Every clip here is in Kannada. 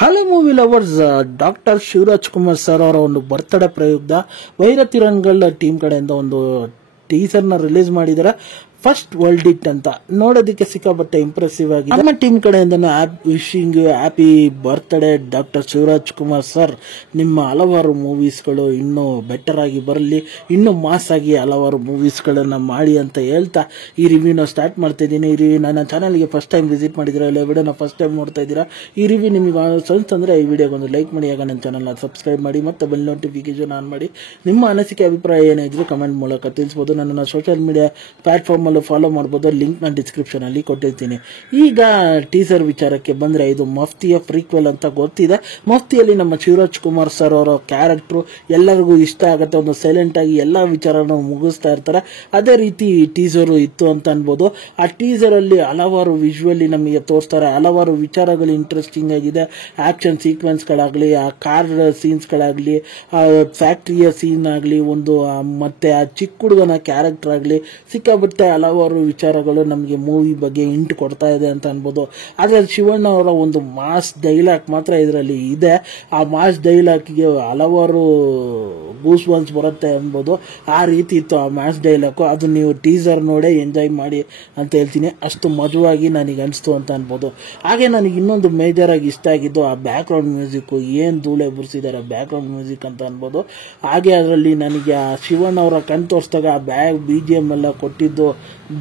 Hello movie lovers, doctor Shivaraj Kumar sir ಅವರ ಒಂದು ಬರ್ತ್ಡೇ ಪ್ರಯುಕ್ತ ವೈರತಿರಂಗಲ್ ಟೀಮ್ ಕಡೆಯಿಂದ ಒಂದು ಟೀಸರ್ನ ರಿಲೀಸ್ ಮಾಡಿದ್ದಾರೆ. ಫಸ್ಟ್ ವರ್ಲ್ಡ್ ಇಟ್ ಅಂತ ನೋಡೋದಕ್ಕೆ ಸಿಕ್ಕಾಪಟ್ಟೆ ಇಂಪ್ರೆಸಿವ್ ಆಗಿದೆ. ನಮ್ಮ ಟೀಮ್ ಕಡೆಯಿಂದ wishing happy birthday doctor Shivaraj Kumar sir. ನಿಮ್ಮ ಹಲವಾರು ಮೂವೀಸ್ಗಳು ಇನ್ನೂ ಬೆಟರ್ ಆಗಿ ಬರಲಿ, ಇನ್ನೂ ಮಾಸ್ ಆಗಿ ಹಲವಾರು ಮೂವೀಸ್ಗಳನ್ನ ಮಾಡಿ ಅಂತ ಹೇಳ್ತಾ ಈ ರಿವ್ಯೂನ ಸ್ಟಾರ್ಟ್ ಮಾಡ್ತಾ ಇದ್ದೀನಿ. ಈ ರಿವ್ಯೂ ನನ್ನ ಚಾನಲ್ಗೆ ಫಸ್ಟ್ ಟೈಮ್ ವಿಸಿಟ್ ಮಾಡಿದ್ದೀರಾ, ಇಲ್ಲ ವಿಡಿಯೋನ ಫಸ್ಟ್ ಟೈಮ್ ನೋಡ್ತಾ ಇದ್ದೀರಾ, ಈ ರಿವ್ಯೂ ನಿಮಗೆ ಅಂದರೆ ಈ ವಿಡಿಯೋಗೊಂದು ಲೈಕ್ ಮಾಡಿ, ಆಗ ನನ್ನ ಚಾನಲ್ನ ಸಬ್ಸ್ಕ್ರೈಬ್ ಮಾಡಿ ಮತ್ತು ಬೆಲ್ ನೋಟಿಫಿಕೇಶನ್ ಆನ್ ಮಾಡಿ. ನಿಮ್ಮ ಅನಿಸಿಕೆ ಅಭಿಪ್ರಾಯ ಏನೇ ಇದ್ರೂ ಕಮೆಂಟ್ ಮೂಲಕ ತಿಳಿಸ್ಬೋದು. ನನ್ನನ್ನು ಸೋಷಿಯಲ್ ಮೀಡಿಯಾ ಪ್ಲಾಟ್ಫಾರ್ಮ್ ಫಾಲೋ ಮಾಡಬಹುದು. ಲಿಂಕ್ ನಾನು ಡಿಸ್ಕ್ರಿಪ್ಷನ್ ಅಲ್ಲಿ ಕೊಟ್ಟಿರ್ತೀನಿ. ಈಗ ಟೀಸರ್ ವಿಚಾರಕ್ಕೆ ಬಂದ್ರೆ, ಇದು ಮಫ್ತಿಯ ಫ್ರೀಕ್ವೆಲ್ ಅಂತ ಗೊತ್ತಿದೆ. ಮಫ್ತಿಯಲ್ಲಿ ನಮ್ಮ ಶಿವರಾಜ್ ಕುಮಾರ್ ಸರ್ ಅವರ ಕ್ಯಾರೆಕ್ಟರ್ ಎಲ್ಲರಿಗೂ ಇಷ್ಟ ಆಗುತ್ತೆ. ಒಂದು ಸೈಲೆಂಟ್ ಆಗಿ ಎಲ್ಲಾ ವಿಚಾರನ ಮುಗಿಸ್ತಾ ಇರ್ತಾರೆ. ಅದೇ ರೀತಿ ಟೀಸರ್ ಇತ್ತು ಅಂತ ಅನ್ಬೋದು. ಆ ಟೀಸರ್ ಅಲ್ಲಿ ಹಲವಾರು ವಿಜುವಲಿ ನಮಗೆ ತೋರಿಸ್ತಾರೆ. ಹಲವಾರು ವಿಚಾರಗಳು ಇಂಟ್ರೆಸ್ಟಿಂಗ್ ಆಗಿದೆ. ಆಕ್ಷನ್ ಸೀಕ್ವೆನ್ಸ್ ಗಳಾಗ್ಲಿ, ಆ ಕಾರ್ ಸೀನ್ಸ್ ಗಳಾಗ್ಲಿ, ಆ ಫ್ಯಾಕ್ಟರಿಯ ಸೀನ್ ಆಗ್ಲಿ, ಒಂದು ಮತ್ತೆ ಆ ಚಿಕ್ಕ ಹುಡುಗನ ಕ್ಯಾರೆಕ್ಟರ್ ಆಗ್ಲಿ, ಸಿಕ್ಕಾಪಟ್ಟೆ ಹಲವಾರು ವಿಚಾರಗಳು ನಮಗೆ ಮೂವಿ ಬಗ್ಗೆ ಹಿಂಟ್ ಕೊಡ್ತಾ ಇದೆ ಅಂತ ಅನ್ಬೋದು. ಆದ್ರೆ ಶಿವಣ್ಣ ಅವರ ಒಂದು ಮಾಸ್ ಡೈಲಾಗ್ ಮಾತ್ರ ಇದರಲ್ಲಿ ಇದೆ. ಆ ಮಾಸ್ ಡೈಲಾಗ್ಗೆ ಹಲವಾರು ಗೂಸ್ ಬಂಪ್ಸ್ ಬರುತ್ತೆ ಅನ್ಬೋದು. ಆ ರೀತಿ ಇತ್ತು ಆ ಮಾಸ್ ಡೈಲಾಗ್. ಅದು ನೀವು ಟೀಸರ್ ನೋಡೇ ಎಂಜಾಯ್ ಮಾಡಿ ಅಂತ ಹೇಳ್ತೀನಿ. ಅಷ್ಟು ಮಜವಾಗಿ ನನಗೆ ಅನಿಸ್ತು ಅಂತ ಅನ್ಬೋದು. ಹಾಗೆ ನನಗೆ ಇನ್ನೊಂದು ಮೇಜರ್ ಆಗಿ ಇಷ್ಟ ಆಗಿದ್ದು ಆ ಬ್ಯಾಕ್ ಗ್ರೌಂಡ್ ಮ್ಯೂಸಿಕ್. ಏನ್ ಧೂಳೆ ಬುರ್ಸಿದ್ದಾರೆ ಬ್ಯಾಕ್ ಗ್ರೌಂಡ್ ಮ್ಯೂಸಿಕ್ ಅಂತ ಅನ್ಬೋದು. ಹಾಗೆ ಅದರಲ್ಲಿ ನನಗೆ ಆ ಶಿವಣ್ಣ ಅವರ ಕಣ್ ತೋರಿಸಿದಾಗ ಆ BGM ಎಲ್ಲ ಕೊಟ್ಟಿದ್ದು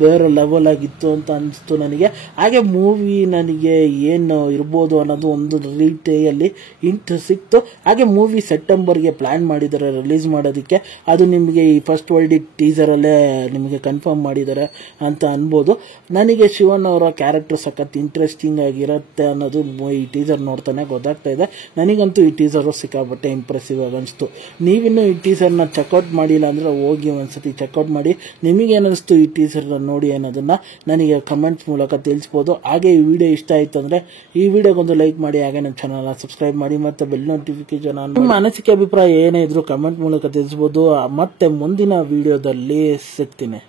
ಬೇರೆ ಲೆವೆಲ್ ಆಗಿತ್ತು ಅಂತ ಅನಿಸ್ತು ನನಗೆ. ಹಾಗೆ ಮೂವಿ ನನಗೆ ಏನು ಇರ್ಬೋದು ಅನ್ನೋದು ಒಂದು ರೀತಿಯಲ್ಲಿ ಹಿಂಟ್ ಸಿಕ್ತು. ಹಾಗೆ ಮೂವಿ ಸೆಪ್ಟೆಂಬರ್ಗೆ ಪ್ಲಾನ್ ಮಾಡಿದ್ದಾರೆ ರಿಲೀಸ್ ಮಾಡೋದಕ್ಕೆ. ಅದು ನಿಮಗೆ ಈ ಫಸ್ಟ್ ವರ್ಲ್ಡ್ ಟೀಸರ್ ಅಲ್ಲೇ ನಿಮಗೆ ಕನ್ಫರ್ಮ್ ಮಾಡಿದ್ದಾರೆ ಅಂತ ಅನ್ಬೋದು. ನನಗೆ ಶಿವಣ್ಣ ಅವರ ಕ್ಯಾರೆಕ್ಟರ್ ಸಖತ್ ಇಂಟ್ರೆಸ್ಟಿಂಗ್ ಆಗಿರುತ್ತೆ ಅನ್ನೋದು ಈ ಟೀಸರ್ ನೋಡ್ತಾನೆ ಗೊತ್ತಾಗ್ತಾ ಇದೆ. ನನಗಂತೂ ಈ ಟೀಸರ್ ಸಿಕ್ಕಾಪಟ್ಟೆ ಇಂಪ್ರೆಸಿವ್ ಆಗಿ ಅನಿಸ್ತು. ನೀವಿನ್ನೂ ಈ ಟೀಸರ್ನ ಚೆಕ್ಔಟ್ ಮಾಡಿಲ್ಲ ಅಂದ್ರೆ ಹೋಗಿ ಒಂದ್ಸತಿ ಚೆಕ್ಔಟ್ ಮಾಡಿ. ನಿಮಗೇನಿಸ್ತು ಈ ಟೀಸರ್ ನೋಡಿ ಅನ್ನೋದನ್ನ ನನಗೆ ಕಮೆಂಟ್ಸ್ ಮೂಲಕ ತಿಳಿಸ್ಬೋದು. ಹಾಗೆ ಈ ವಿಡಿಯೋ ಇಷ್ಟ ಆಯ್ತು ಅಂದ್ರೆ ಈ ವಿಡಿಯೋಗೊಂದು ಲೈಕ್ ಮಾಡಿ, ಹಾಗೆ ನಮ್ಮ ಚಾನಲ್ ಸಬ್ಸ್ಕ್ರೈಬ್ ಮಾಡಿ ಮತ್ತು ಬೆಲ್ ನೋಟಿಫಿಕೇಶನ್ ಆನ್. ನಿಮ್ಮ ಅನಿಸಿಕೆ ಅಭಿಪ್ರಾಯ ಏನೇ ಇದ್ರು ಕಮೆಂಟ್ ಮೂಲಕ ತಿಳಿಸ್ಬೋದು. ಮತ್ತೆ ಮುಂದಿನ ವಿಡಿಯೋದಲ್ಲಿ ಸಿಗ್ತೀನಿ.